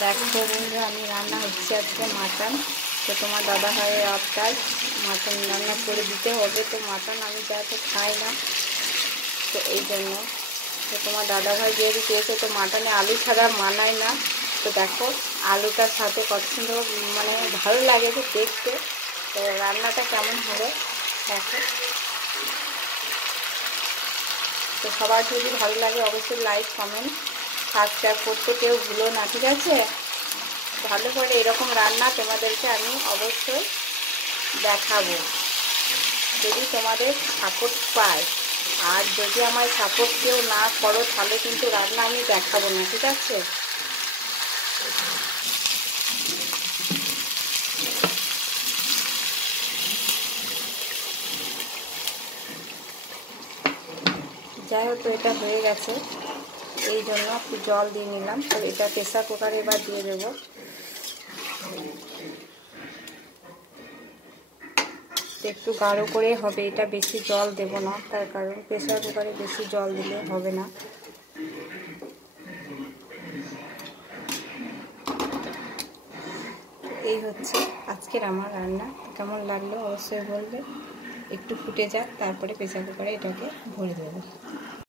দেখো বন্ধুরা, আমি রান্না হচ্ছে আজকে মাটন। তো তোমার দাদা ভাইয়ের আবদার মাটন রান্না করে দিতে হবে। তো মাটন আমি যেহেতু খাই না, তো এই জন্য তো তোমার দাদা ভাই যেহেতু চেয়েছে, তো মাটনে আলু ছাড়া মানায় না। তো দেখো আলুটার সাথে কত সুন্দর মানে ভালো লাগে যে দেখতে। তো রান্নাটা কেমন হবে দেখো। তো সবার যদি ভালো লাগে অবশ্যই লাইক কমেন্ট সাবস্ক্রাইব করতে কেউ ভুলো না, ঠিক আছে? ভালো করে এরকম রান্না তোমাদেরকে আমি অবশ্যই দেখাবো যদি তোমাদের সাপোর্ট পাই। আর যদি আমার সাপোর্ট কেউ না করো তাহলে কিন্তু রান্না আমি দেখাবো না, ঠিক আছে? যাই হোক, তো এটা হয়ে গেছে, এই জন্য একটু জল দিয়ে নিলাম। তো এটা প্রেসার কুকারে এবার দিয়ে দেবো। একটু গাঢ় করে হবে, এটা বেশি জল দেব না, তার কারণ প্রেসার কুকারে বেশি জল দিলে হবে না। এই হচ্ছে আজকের আমার রান্না। কেমন লাগলো অবশ্যই বলবে। একটু ফুটে যাক, তারপরে প্রেসার কুকারে এটাকে ভরে দেবো।